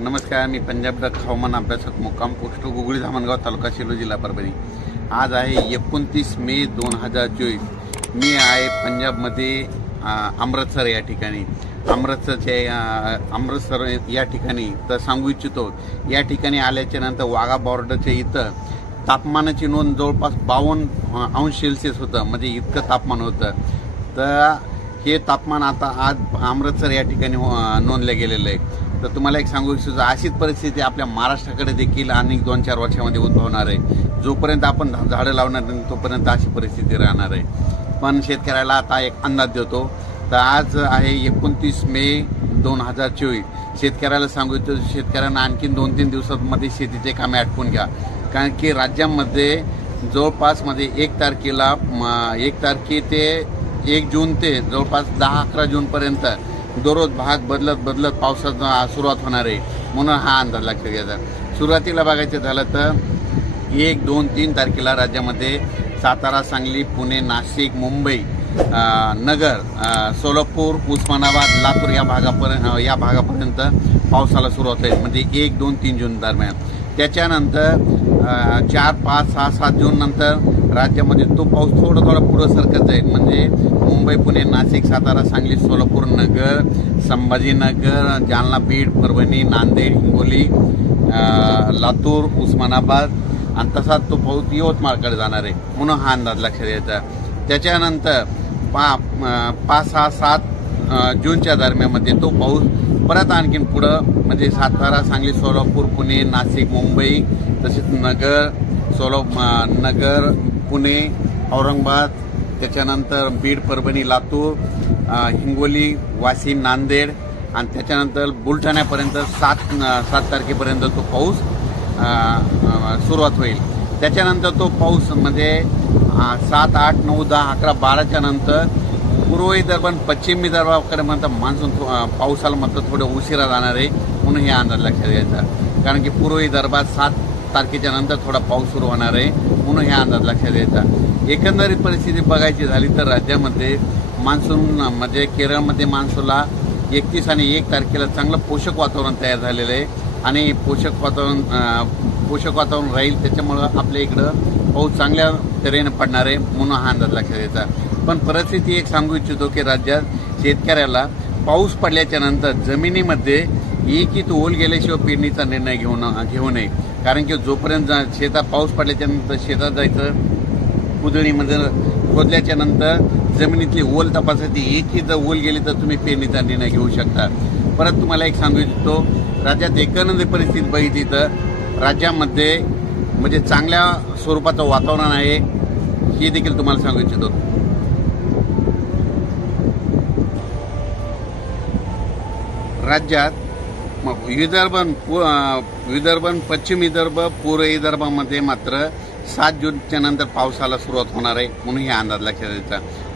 नमस्कार, मी पंजाब डक हवामान अभ्यासक मुक्काम पोस्ट गुगळी धामणगाव तालुका सेलू जिल्हा परभणी। आज आहे 29 मे 2024। मी आहे पंजाबमध्ये अमृतसर या ठिकाणी। अमृतसर या ठिकाणी तर सांगू इच्छितो, या ठिकाणी आल्याच्या नंतर वाघा बॉर्डरच्या इथं तापमानाची नोंद जवळपास 52° होतं, म्हणजे इतकं तापमान होतं। तर हे तापमान आता आज अमृतसर या ठिकाणी नोंदलं गेलेलं आहे। तर तुम्हाला एक सांगू इच्छितो, अशीच परिस्थिती आपल्या महाराष्ट्राकडे देखील अनेक 2-4 वर्षामध्ये उद्भवणार आहे। जोपर्यंत आपण झाडं लावणार नाही तोपर्यंत अशी परिस्थिती राहणार आहे। पण शेतकऱ्याला आता एक अंदाज देतो। तर आज आहे 29 मे 2024। शेतकऱ्याला सांगू इच्छितो, शेतकऱ्यांना आणखीन 2-3 दिवसांमध्ये शेतीचे कामे आटपून घ्या, कारण की राज्यामध्ये जवळपास 1 तारखे ते 1 जून ते जवळपास 10-11 जूनपर्यंत दररोज भाग बदलत पावसाचा सुरुवात होणार आहे, म्हणून हा अंदाज लक्षात घ्यायचा। सुरुवातीला बघायचं झालं तर 1, 2, 3 तारखेला राज्यामध्ये सातारा, सांगली, पुणे, नाशिक, मुंबई, नगर, सोलापूर, उस्मानाबाद, लातूर या भागापर्यंत पावसाला सुरुवात होईल, म्हणजे 1, 2, 3 जून दरम्यान। त्याच्यानंतर 4, 5, 6, 7 जून नंतर राज्यामध्ये तो पाऊस थोडा पुढं सरकत जाईल, म्हणजे मुंबई, पुणे, नाशिक, सातारा, सांगली, सोलापूर, नगर, संभाजीनगर, जालना, बीड, परभणी, नांदेड, हिंगोली, लातूर, उस्मानाबाद आणि तसाच तो पाऊस यवतमाळकडे जाणार आहे, म्हणून हा अंदाज लक्षात द्यायचा। त्याच्यानंतर 5, 6, 7 जूनच्या दरम्यानमध्ये तो पाऊस परत आणखीन पुढं, म्हणजे सातारा, सांगली, सोलापूर, पुणे, नाशिक, मुंबई, तसेच नगर, पुणे, औरंगाबाद, त्याच्यानंतर बीड, परभणी, लातूर, हिंगोली, वाशिम, नांदेड आणि त्याच्यानंतर बुलढाण्यापर्यंत 7 तारखेपर्यंत तो पाऊस सुरुवात होईल। त्याच्यानंतर तो पाऊस म्हणजे 7, 8, 9, 10, 11, 12च्या नंतर पूर्व विदर्भ आणि पश्चिम विदर्भाकडे म्हणतात मान्सून पावसाला मात्र थोडं उशिरा जाणार आहे, म्हणून हे अंदाज लक्षात घ्यायचा। कारण की पूर्व विदर्भात 7 तारखेच्या नंतर थोडा पाऊस सुरू होणार आहे, म्हणून हे अंदाज लक्षात घ्यायचा। एकंदरीत परिस्थिती बघायची झाली तर राज्यामध्ये मान्सून म्हणजे केरळमध्ये मान्सूनला 31 आणि 1 तारखेला चांगलं पोषक वातावरण तयार झालेलं आहे आणि पोषक वातावरण राहील, त्याच्यामुळं आपल्या इकडं पाऊस चांगल्या तऱ्हेने पडणार आहे, म्हणून हा अंदाज लक्षात घ्यायचा। पण परिस्थिती एक सांगू इच्छितो की राज्यात शेतकऱ्याला पाऊस पडल्याच्या नंतर जमिनीमध्ये एक ओल गेल्याशिवाय पेरणीचा निर्णय घेऊ नये, कारण की जोपर्यंत शेतात पाऊस पडल्याच्या नंतर शेतात जायचं, कुदळीमध्ये खोदल्याच्या नंतर जमिनीतली ओल तपासायची, एकही जर ओल गेली तर तुम्ही पेरणीचा निर्णय घेऊ शकता। परत तुम्हाला एक सांगू इच्छितो, राज्यात एकंदरीत परिस्थिती बघितली तर राज्यामध्ये म्हणजे चांगल्या स्वरूपाचं वातावरण आहे, हे देखील तुम्हाला सांगू इच्छितो। राज्यात विदर्भ, पश्चिम विदर्भ, पूर्व विदर्भामध्ये मात्र 7 जूनच्या नंतर पावसाला सुरुवात होणार आहे, म्हणून हे अंदाज लक्षात द्यायचा।